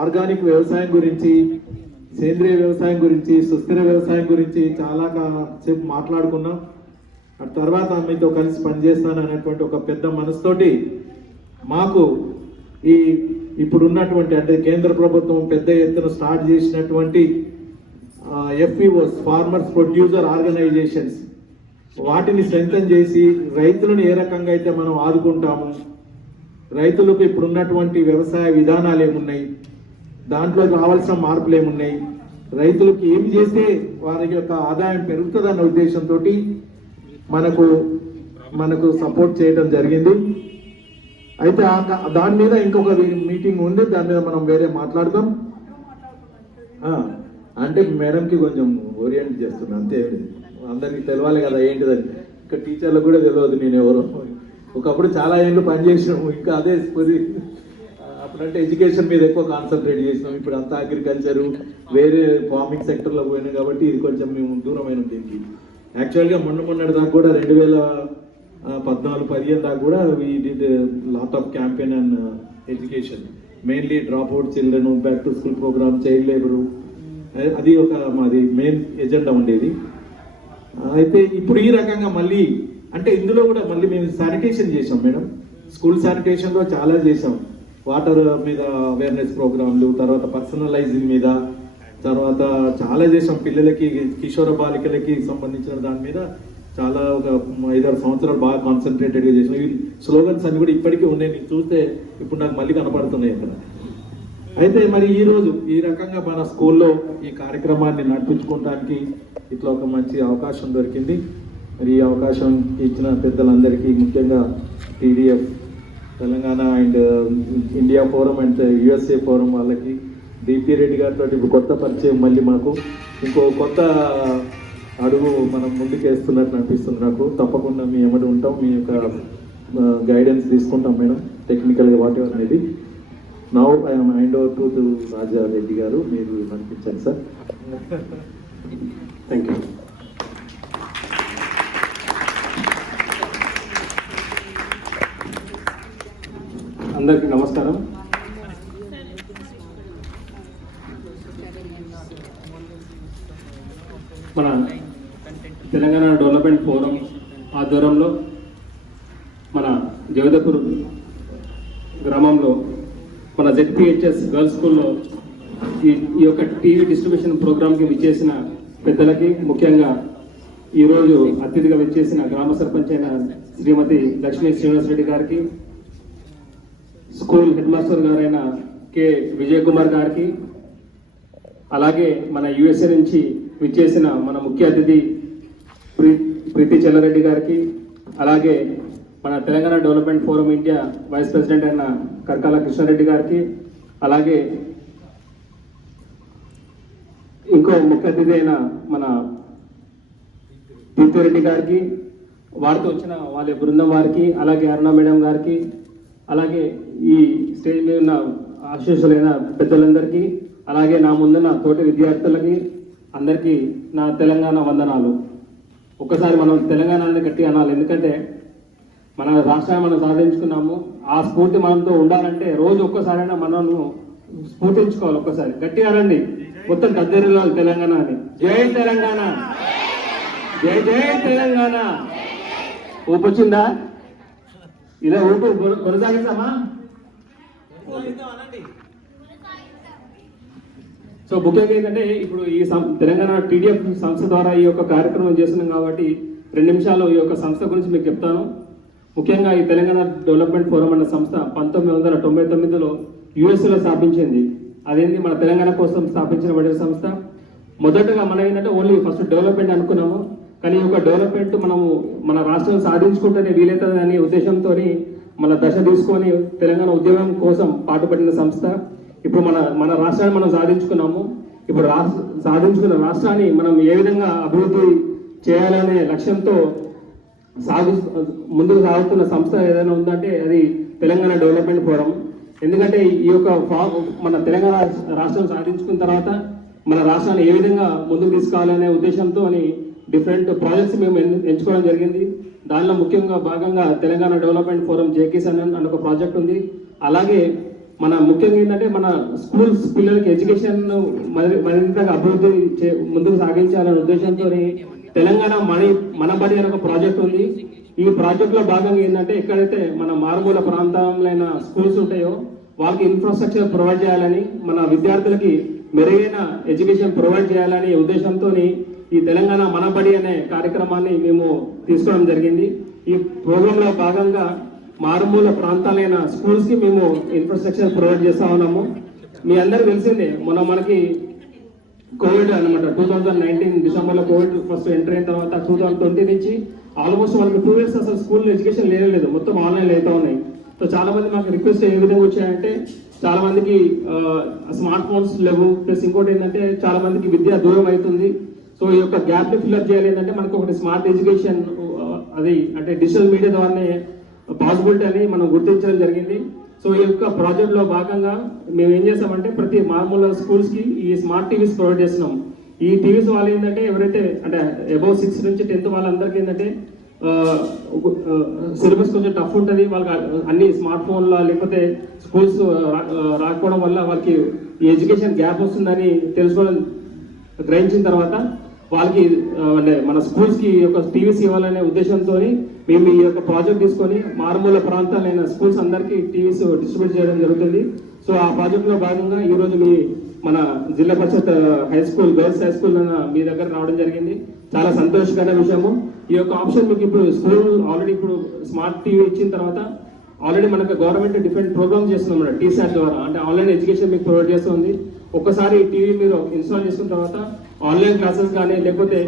Organic వ్యవసాయం గురించి, సేంద్రియ వ్యవసాయం గురించి, సుస్థిర వ్యవసాయం గురించి చాలా సేపు మాట్లాడుకున్నాం. ఆ తర్వాత మీతో కలిసి పనిచేస్తాను అనేటువంటి ఒక పెద్ద మనసుతోటి మాకు ఇప్పుడున్నటువంటి అంటే కేంద్ర ప్రభుత్వం పెద్ద ఎత్తున స్టార్ట్ చేసినటువంటి FPOs, ఫార్మర్స్ ప్రొడ్యూసర్ ఆర్గనైజేషన్స్, వాటిని స్ట్రెంగ్తన్ చేసి రైతులను ఏ రకంగా అయితే మనం ఆదుకుంటాము, రైతులకు ఇప్పుడున్నటువంటి వ్యవసాయ విధానాలు ఏమున్నాయి, దాంట్లో కావాల్సిన మార్పులు ఏమున్నాయి, రైతులకు ఏం చేస్తే వారి యొక్క ఆదాయం పెరుగుతుందన్న ఉద్దేశంతో మనకు సపోర్ట్ చేయడం జరిగింది. అయితే దాని మీద ఇంకొక మీటింగ్ ఉంది, దాని మీద మనం వేరే మాట్లాడదాం. అంటే మేడంకి కొంచెం ఓరియంట్ చేస్తున్నా అంతే, అందరికి తెలవాలి కదా ఏంటిదని. ఇంకా టీచర్లకు కూడా తెలియదు నేను ఎవరు. ఒకప్పుడు చాలా ఏళ్ళు పనిచేసినాము, ఇంకా అదే అప్పుడంటే ఎడ్యుకేషన్ మీద ఎక్కువ కాన్సన్ట్రేట్ చేసినాం. ఇప్పుడు అంతా అగ్రికల్చరు వేరే ఫార్మింగ్ సెక్టర్లో పోయినాయి కాబట్టి ఇది కొంచెం మేము దూరమైన దీనికి. యాక్చువల్గా మొన్నటి దాకా కూడా 2014-15 దాకా కూడా we did lot of campaign and education, mainly drop out children, back to school program, child labour, అది ఒక మాది మెయిన్ ఎజెండా ఉండేది. అయితే ఇప్పుడు ఈ రకంగా మళ్ళీ అంటే ఇందులో కూడా మళ్ళీ మేము శానిటేషన్ చేసాం మేడం. స్కూల్ శానిటేషన్లో చాలా చేసాం. వాటర్ మీద అవేర్నెస్ ప్రోగ్రాంలు, తర్వాత పర్సనలైజింగ్ మీద, తర్వాత చాలా చేసాం. పిల్లలకి, కిషోర బాలికలకి సంబంధించిన దాని మీద చాలా ఒక 5-6 సంవత్సరాలు బాగా కాన్సన్ట్రేటెడ్గా చేసాం. ఈ స్లోగన్స్ అన్ని కూడా ఇప్పటికీ ఉన్నాయి, నీకు చూస్తే ఇప్పుడు నాకు మళ్ళీ కనపడుతున్నాయి అక్కడ. అయితే మరి ఈరోజు ఈ రకంగా మన స్కూల్లో ఈ కార్యక్రమాన్ని నడిపించుకోవడానికి ఇట్లా ఒక మంచి అవకాశం దొరికింది. మరి ఈ అవకాశం ఇచ్చిన పెద్దలందరికీ, ముఖ్యంగా TDF Telangana and India forum and USA forum వాళ్ళకి, DP రెడ్డి గారితో ఇప్పుడు కొత్త పరిచయం, మళ్ళీ మనకు ఇంకో కొత్త అడుగు మనం ముందుకు వేస్తున్నట్లు అనిపిస్తుంది నాకు. తప్పకుండా మీ ఎమ్మడి ఉంటాం, మీ యొక్క గైడెన్స్ తీసుకుంటాం మేడం, టెక్నికల్గా వాట్ ఎవర్ అనేది. Now I am hand over to Rajareddy గారు, మీరు అనిపించండి సార్. Thank you. అందరికీ నమస్కారం. మన తెలంగాణ డెవలప్మెంట్ ఫోరం ఆధ్వర్యంలో మన జగదపూర్ గ్రామంలో మన ZPHS గర్ల్స్ స్కూల్లో ఈ యొక్క టీవీ డిస్ట్రిబ్యూషన్ ప్రోగ్రామ్కి విచ్చేసిన పెద్దలకి, ముఖ్యంగా ఈరోజు అతిథిగా విచ్చేసిన గ్రామ సర్పంచ్ అయిన శ్రీమతి లక్ష్మీ శ్రీనివాస్ రెడ్డి గారికి, స్కూల్ హెడ్ మాస్టర్ గారైన K విజయ్ కుమార్ గారికి, అలాగే మన USA నుంచి విచ్చేసిన మన ముఖ్య అతిథి ప్రీతి చెల్లారెడ్డి గారికి, అలాగే మన Telangana development forum India vice president అయిన కర్కాల కృష్ణారెడ్డి గారికి, అలాగే ఇంకో ముఖ్య అతిథి అయిన మన దీప్తిరెడ్డి గారికి, వారితో వచ్చిన వాళ్ళ బృందం వారికి, అలాగే అరుణ మేడం గారికి, అలాగే ఈ స్టేజ్ మీద ఉన్న ఆశీస్సులైన పెద్దలందరికీ, అలాగే నా ముందున్న తోటి విద్యార్థులకి అందరికీ నా తెలంగాణ వందనాలు. ఒక్కసారి మనం తెలంగాణ అనేది గట్టి అనాలి, ఎందుకంటే మన రాష్ట్రాన్ని మనం సాధించుకున్నాము. ఆ స్ఫూర్తి మనతో ఉండాలంటే రోజు ఒక్కసారైనా మనం స్ఫూర్తించుకోవాలి. ఒక్కసారి గట్టిగా అనండి, మొత్తం గద్దెరిలో తెలంగాణ అని. జై తెలంగాణ, జై జై తెలంగాణ. ఊపొచ్చిందా? ఇలా ఊపు కొనసాగిస్తామా? సో ముఖ్యంగా ఏంటంటే ఇప్పుడు ఈ తెలంగాణ TDF సంస్థ ద్వారా ఈ యొక్క కార్యక్రమం చేస్తున్నాం కాబట్టి 2 నిమిషాలు ఈ యొక్క సంస్థ గురించి మీకు చెప్తాను. ముఖ్యంగా ఈ తెలంగాణ డెవలప్మెంట్ ఫోరం అన్న సంస్థ 1999లో USA స్థాపించింది. అదేంటి మన తెలంగాణ కోసం స్థాపించబడిన సంస్థ. మొదటగా మనం ఏంటంటే ఓన్లీ ఫస్ట్ డెవలప్మెంట్ అనుకున్నాము, కానీ ఈ యొక్క డెవలప్మెంట్ మనము మన రాష్ట్రం సాధించుకుంటేనే వీలవుతుంది అనే ఉద్దేశంతో మన దశ తీసుకొని తెలంగాణ ఉద్యమం కోసం పాటుపడిన సంస్థ. ఇప్పుడు మన రాష్ట్రాన్ని మనం సాధించుకున్నాము. ఇప్పుడు సాధించుకున్న రాష్ట్రాన్ని మనం ఏ విధంగా అభివృద్ధి చేయాలనే లక్ష్యంతో ముందుకు సాగుతున్న సంస్థ ఏదైనా ఉందంటే అది తెలంగాణ డెవలప్మెంట్ ఫోరం. ఎందుకంటే ఈ యొక్క మన తెలంగాణ రాష్ట్రం సాధించుకున్న తర్వాత మన రాష్ట్రాన్ని ఏ విధంగా ముందుకు తీసుకోవాలనే ఉద్దేశంతో డిఫరెంట్ ప్రాజెక్ట్స్ మేము ఎంచుకోవడం జరిగింది. దానిలో ముఖ్యంగా భాగంగా తెలంగాణ డెవలప్మెంట్ ఫోరం జేకిసాన్ అని ఒక ప్రాజెక్ట్ ఉంది. అలాగే మన ముఖ్యంగా ఏంటంటే మన స్కూల్స్ పిల్లలకి ఎడ్యుకేషన్ మరింతగా అభివృద్ధి ముందుకు సాగించాలనే ఉద్దేశంతో తెలంగాణ మన బడి అనే ఒక ప్రాజెక్ట్ ఉంది. ఈ ప్రాజెక్ట్ లో భాగంగా ఏంటంటే ఎక్కడైతే మన మారుమూల ప్రాంతాలైన స్కూల్స్ ఉంటాయో వాళ్ళకి ఇన్ఫ్రాస్ట్రక్చర్ ప్రొవైడ్ చేయాలని, మన విద్యార్థులకి మెరుగైన ఎడ్యుకేషన్ ప్రొవైడ్ చేయాలనే ఉద్దేశంతో ఈ తెలంగాణ మన బడి అనే కార్యక్రమాన్ని మేము తీసుకోవడం జరిగింది. ఈ ప్రోగ్రామ్ లో భాగంగా మారుమూల ప్రాంతాలైన స్కూల్స్ కి మేము ఇన్ఫ్రాస్ట్రక్చర్ ప్రొవైడ్ చేస్తా ఉన్నాము. మీ అందరికి తెలిసిందే మనకి కోవిడ్ అనమాట 2019 డిసెంబర్ లో కోవిడ్ ఫస్ట్ ఎంటర్ అయిన తర్వాత 2020 నుంచి ఆల్మోస్ట్ మనకి 2 years అసలు స్కూల్ ఎడ్యుకేషన్ లేదు, మొత్తం ఆన్లైన్ అవుతా ఉన్నాయి. సో చాలా మంది మాకు రిక్వెస్ట్ ఏ విధంగా వచ్చాయంటే చాలా మందికి స్మార్ట్ ఫోన్స్ లేవు, ప్లస్ ఇంకోటి ఏంటంటే చాలా మందికి విద్య దూరం అవుతుంది. సో ఈ యొక్క గ్యాప్ ని ఫిల్అప్ చేయాలి ఏంటంటే మనకు ఒకటి స్మార్ట్ ఎడ్యుకేషన్ అది అంటే డిజిటల్ మీడియా ద్వారానే పాసిబిలిటీ అని మనం గుర్తించడం జరిగింది. సో ఈ యొక్క ప్రాజెక్ట్ లో భాగంగా మేము ఏం చేస్తామంటే ప్రతి మారుమూల స్కూల్స్ కి ఈ స్మార్ట్ టీవీస్ ప్రొవైడ్ చేస్తున్నాం. ఈ టీవీస్ వాళ్ళు ఏంటంటే ఎవరైతే అంటే అబౌవ్ 6 నుంచి 10th వాళ్ళందరికీ ఏంటంటే సిలబస్ కొంచెం టఫ్ ఉంటుంది, వాళ్ళకి అన్ని స్మార్ట్ ఫోన్లో లేకపోతే స్కూల్స్ రాకపోవడం వల్ల వాళ్ళకి ఈ ఎడ్యుకేషన్ గ్యాప్ వస్తుందని తెలుసుకోవడం గ్రహించిన తర్వాత వాళ్ళకి అంటే మన స్కూల్స్ కి యొక్క టీవీస్ ఇవ్వాలనే ఉద్దేశంతో మేము ఈ యొక్క ప్రాజెక్ట్ తీసుకొని మారుమూల ప్రాంతాలైన స్కూల్స్ అందరికీ టీవీస్ డిస్ట్రిబ్యూట్ చేయడం జరుగుతుంది. సో ఆ ప్రాజెక్ట్ లో భాగంగా ఈ రోజు మన Zilla Parishad high school girls high school మీ దగ్గర రావడం జరిగింది. చాలా సంతోషకరమైన విషయము. ఈ యొక్క ఆప్షన్ మీకు ఇప్పుడు స్కూల్ ఆల్రెడీ ఇప్పుడు స్మార్ట్ టీవీ ఇచ్చిన తర్వాత ఆల్రెడీ మనకు గవర్నమెంట్ డిఫరెంట్ ప్రోగ్రామ్స్ చేస్తున్నాం అన్నమాట టీసాట్ ద్వారా, అంటే ఆన్లైన్ ఎడ్యుకేషన్ మీకు ప్రొవైడ్ చేస్తుంది. ఒక్కసారి టీవీ మీరు ఇన్స్టాల్ చేసుకున్న తర్వాత ఆన్లైన్ క్లాసెస్ కానీ లేకపోతే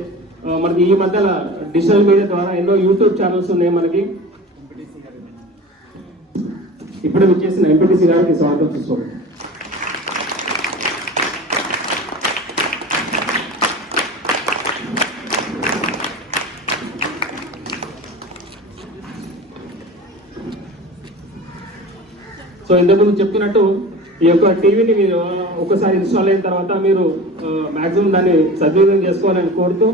మనకి ఈ మధ్యలో డిజిటల్ మీడియా ద్వారా ఎన్నో యూట్యూబ్ ఛానల్స్ ఉన్నాయి మనకి. ఇప్పుడు విచ్చేసిన ఎంపీటీసీ గారికి స్వాగతం తీసుకోండి. సో ఇంతకుముందు చెప్తున్నట్టు ఈ యొక్క టీవీని మీరు ఒకసారి ఇన్స్టాల్ అయిన తర్వాత మీరు మాక్సిమం దాన్ని సద్వినియోగం చేసుకోవాలని కోరుతూ,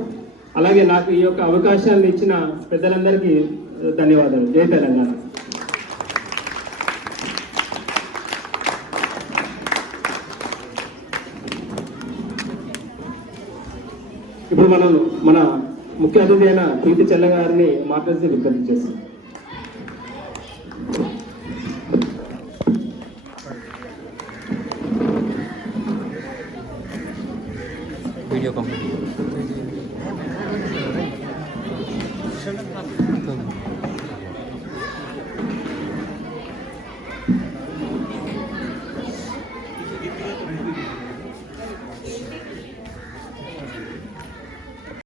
అలాగే నాకు ఈ యొక్క అవకాశాలను ఇచ్చిన పెద్దలందరికీ ధన్యవాదాలు. జై తెలంగాణ. ఇప్పుడు మనం మన ముఖ్య అతిథి అయిన ప్రీతి చెల్ల గారిని మాట్లాడి విజ్ఞప్తి చేస్తాం. Video complete